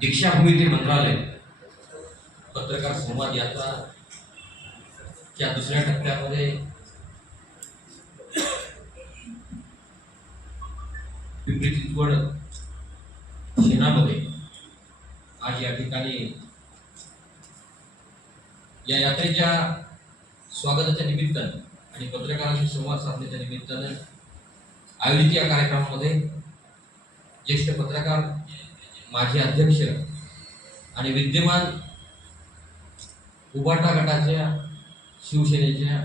दीक्षाभूमी ते मंत्रालय पत्रकार संवाद यात्रा या दुसऱ्या टप्प्यामध्ये पिंपरी चिंचवड शेणामध्ये आज या ठिकाणी या यात्रेच्या स्वागताच्या निमित्तानं आणि पत्रकारांशी संवाद साधण्याच्या निमित्तानं आयोजित या कार्यक्रमामध्ये ज्येष्ठ पत्रकार माजी अध्यक्ष आणि विद्यमान उबाटा गटाच्या शिवसेनेच्या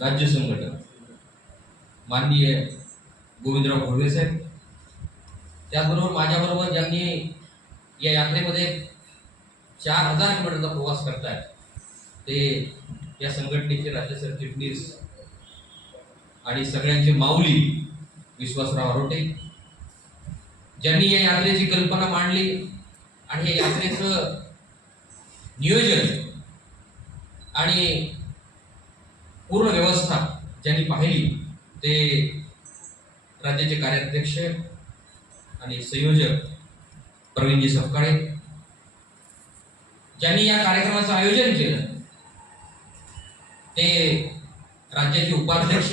राज्य संघटक माननीय गोविंदराव घोडवे साहेब. त्याचबरोबर माझ्याबरोबर ज्यांनी या यात्रेमध्ये चार हजार किलोमीटरचा प्रवास करतायत ते या संघटनेचे राज्य सरचिटणीस आणि सगळ्यांचे माऊली विश्वासराव आरोटे ज्यांनी या यात्रेची कल्पना मांडली आणि या यात्रेचं नियोजन आणि पूर्ण व्यवस्था ज्यांनी पाहिली ते राज्याचे कार्याध्यक्ष आणि संयोजक प्रवीणजी सपकाळे ज्यांनी या कार्यक्रमाचं आयोजन केलं ते राज्याचे उपाध्यक्ष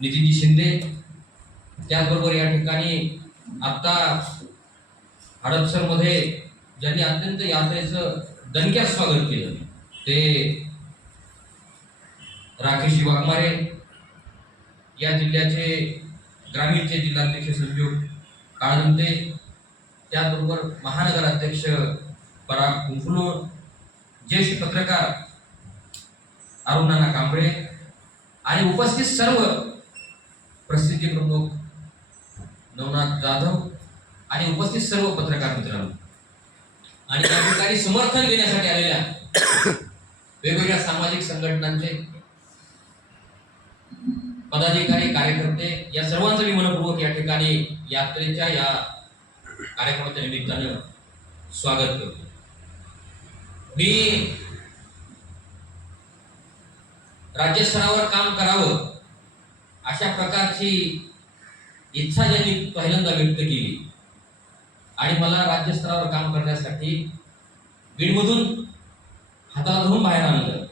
नितीनजी शिंदे त्याचबरोबर या ठिकाणी आता हडपसरमध्ये ज्यांनी अत्यंत यात्रेचं दणक्यात स्वागत केलं ते राकेशजी वाघमारे या जिल्ह्याचे ग्रामीणचे जिल्हाध्यक्ष संजीव काळदंते त्याचबरोबर महानगराध्यक्ष पराग कुंकुलोर ज्येष्ठ पत्रकार अरुणाना कांबळे आणि उपस्थित सर्व प्रसिद्धी प्रमुख नवनाथ जाधव आणि उपस्थित सर्व पत्रकार मित्रांनो. आणि या ठिकाणी समर्थन देण्यासाठी आलेल्या वेगवेगळ्या सामाजिक संघटनांचे पदाधिकारी कार्यकर्ते या सर्वांचं मी मनपूर्वक या ठिकाणी यात्रेच्या या कार्यक्रमाच्या निमित्तानं स्वागत करतो. मी राज्यस्तरावर काम करावं अशा प्रकारची इच्छा ज्यांनी पहिल्यांदा व्यक्त केली आणि मला राज्यस्तरावर काम करण्यासाठी बीडमधून हाताला धरून बाहेर आणलं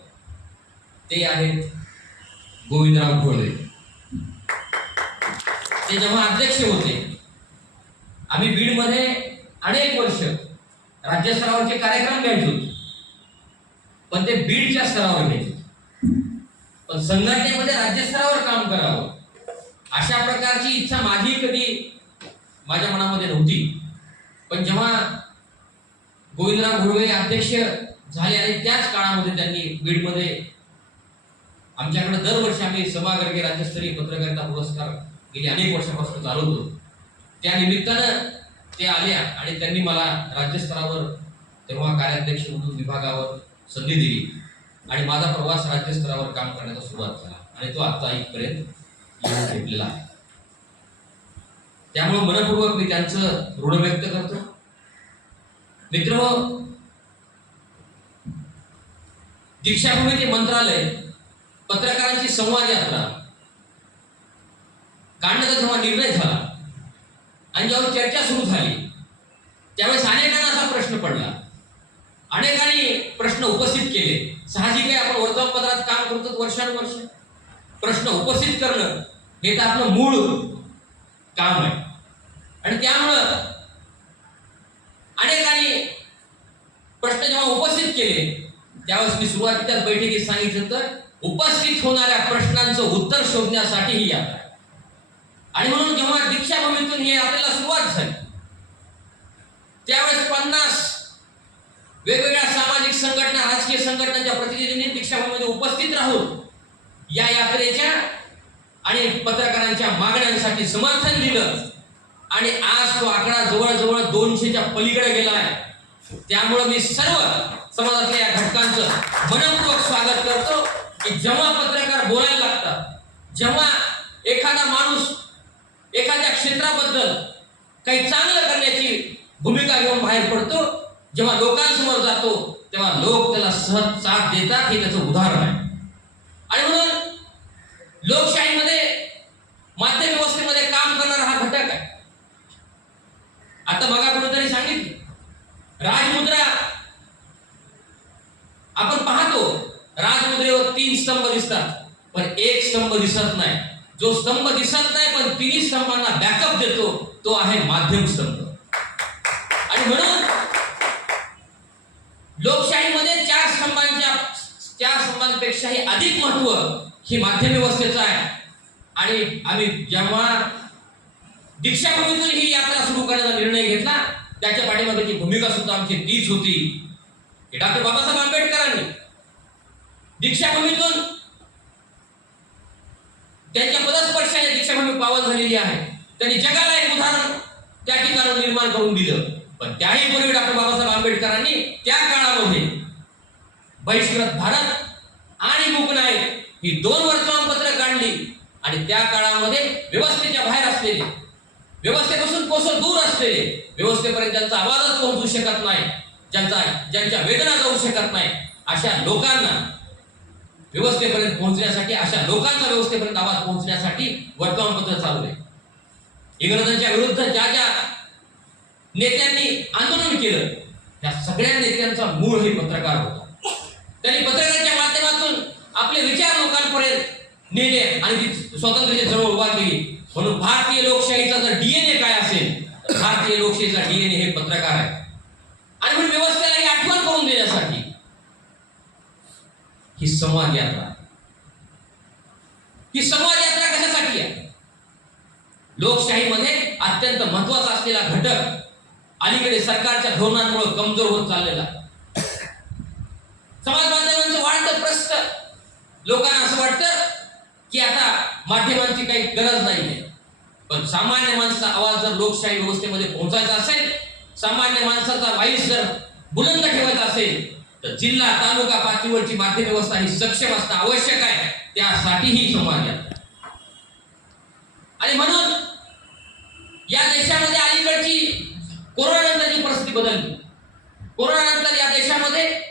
ते आहेत गोविंदराव घोळे ते जेव्हा अध्यक्ष होते आम्ही बीडमध्ये अनेक वर्ष राज्यस्तरावरचे कार्यक्रम घ्यायचो. पण ते बीडच्या स्तरावर घ्यायचे. पण संघटनेमध्ये राज्यस्तरावर काम करावं. अशा प्रकारची इच्छा माझी कधी माझ्या मनामध्ये नव्हती. पण जेव्हा गोविंदराव घोडवे अध्यक्ष झाले आणि त्याच काळामध्ये त्यांनी बीडमध्ये आमच्याकडे दरवर्षी आम्ही सभागर्गे राज्यस्तरीय पत्रकारिता पुरस्कार गेली अनेक वर्षापासून चालवतो. त्या निमित्तानं ते आल्या आणि त्यांनी मला राज्यस्तरावर तेव्हा कार्याध्यक्ष म्हणून विभागावर संधी दिली आणि माझा प्रवास राज्यस्तरावर काम करण्याचा सुरुवात झाला आणि तो आता इथपर्यंत येऊन भेटलेला आहे. त्यामुळे मनपूर्वक मी त्यांचं ऋण व्यक्त करतो. मित्र दीक्षाभूमीचे मंत्रालय पत्रकारांची संवाद यात्रा काढण्याचा जेव्हा निर्णय झाला आणि जेव्हा चर्चा सुरू झाली त्यावेळेस अनेकांना असा प्रश्न पडला. अनेकांनी प्रश्न उपस्थित केले. साहजिक आहे आपण वर्तमानपत्रात काम करतो वर्षानुवर्ष. प्रश्न उपस्थित करणं हे तर आपलं मूळ काम आहे. आणि त्यामुळं अनेकांनी प्रश्न जेव्हा उपस्थित केले त्यावेळेस मी सुरुवातीच्याच बैठकीत सांगितलं तर उपस्थित होणाऱ्या प्रश्नांचं उत्तर शोधण्यासाठी ही यात्रा आणि म्हणून जेव्हा दीक्षाभूमीतून ही यात्रेला सुरुवात झाली त्यावेळेस पन्नास वेगवेगळ्या सामाजिक संघटना राजकीय संघटनांच्या प्रतिनिधींनी दीक्षाभूमीमध्ये उपस्थित राहून या यात्रेच्या आणि पत्रकारांच्या मागण्यांसाठी समर्थन दिलं. आणि आज तो आकडा जवळजवळ दोनशेच्या पलीकडे गेला आहे. त्यामुळं मी सर्व समाजातल्या या घटकांचं मनपूर्वक स्वागत करतो की जेव्हा पत्रकार बोलायला लागतात जेव्हा एखादा माणूस एखाद्या क्षेत्राबद्दल काही चांगलं करण्याची भूमिका घेऊन बाहेर पडतो जेव्हा लोकांसमोर जातो तेव्हा लोक त्याला सहज साथ देतात हे त्याचं उदाहरण आहे. आणि म्हणून लोकशाहीमध्ये माध्यम व्यवस्थेमध्ये काम करणारा हा घटक आहे. आता बघा कुठेतरी सांगितलं. राजमुद्रा आपण पाहतो राजमुद्रेवर तीन स्तंभ दिसतात पण एक स्तंभ दिसत नाही. जो स्तंभ दिसत नाही पण तिन्ही स्तंभांना बॅकअप देतो तो आहे माध्यम स्तंभ. आणि म्हणून लोकशाहीमध्ये चार स्तंभांच्या चार स्तंभांपेक्षाही अधिक महत्त्व ही माध्यम व्यवस्थेचं आहे. आणि आम्ही जेव्हा दीक्षाभूमीतून ही यात्रा सुरू करण्याचा निर्णय घेतला त्याच्या पाठीमागची भूमिका सुद्धा आमची तीच होती. की डॉक्टर बाबासाहेब आंबेडकरांनी दीक्षाभूमीतून त्यांच्या पदस्पर्शाने दीक्षाभूमी पावन झालेली आहे. त्यांनी जगाला एक उदाहरण त्या ठिकाणी निर्माण करून दिलं. पण त्याही पूर्वी डॉक्टर बाबासाहेब आंबेडकरांनी त्या काळामध्ये बहिष्कृत भारत आणि मुकनायक ही दोन वर्तमानपत्र काढली आणि त्या काळामध्ये व्यवस्थेच्या बाहेर असलेले व्यवस्थेपासून कोसळ दूर असलेले व्यवस्थेपर्यंत ज्यांचा आवाजच पोहोचू शकत नाही ज्यांचा ज्यांच्या वेदना जाऊ शकत नाही अशा लोकांना व्यवस्थेपर्यंत पोहोचण्यासाठी अशा लोकांचा व्यवस्थेपर्यंत आवाज पोहोचण्यासाठी वर्तमानपत्र चालू आहे. इंग्रजांच्या विरुद्ध ज्या ज्या नेत्यांनी आंदोलन केलं त्या सगळ्या नेत्यांचा मूळ हे पत्रकार होता. त्यांनी पत्रकारांच्या आपले विचार लोकांपर्यंत नेले आणि ती स्वातंत्र्याची चळवळ उभा केली. म्हणून भारतीय लोकशाहीचा जर डीएनए काय असेल भारतीय लोकशाहीचा डीएनए हे पत्रकार आहे. आणि म्हणून व्यवस्थेला ही आठवण करून देण्यासाठी ही संवाद यात्रा. ही संवाद यात्रा कशासाठी आहे? लोकशाहीमध्ये अत्यंत महत्त्वाचा असलेला घटक अलीकडे सरकारच्या धोरणांमुळे कमजोर होत चाललेला. समाज माध्यमांचं वाढतं प्रश्न लोकांना असं वाटतं की आता माध्यमांची काही गरज नाहीये. पण सामान्य माणसाचा आवाज जर लोकशाही व्यवस्थेमध्ये पोहोचायचा असेल सामान्य माणसाचा वाईस जर बुलंद ठेवायचा असेल तर जिल्हा तालुका पातळीवरची माध्यम व्यवस्था ही सक्षम असणं आवश्यक आहे. त्यासाठीही संवाद आणि म्हणून या देशामध्ये अलीकडची कोरोना ही परिस्थिती बदलली. कोरोनांतर या देशामध्ये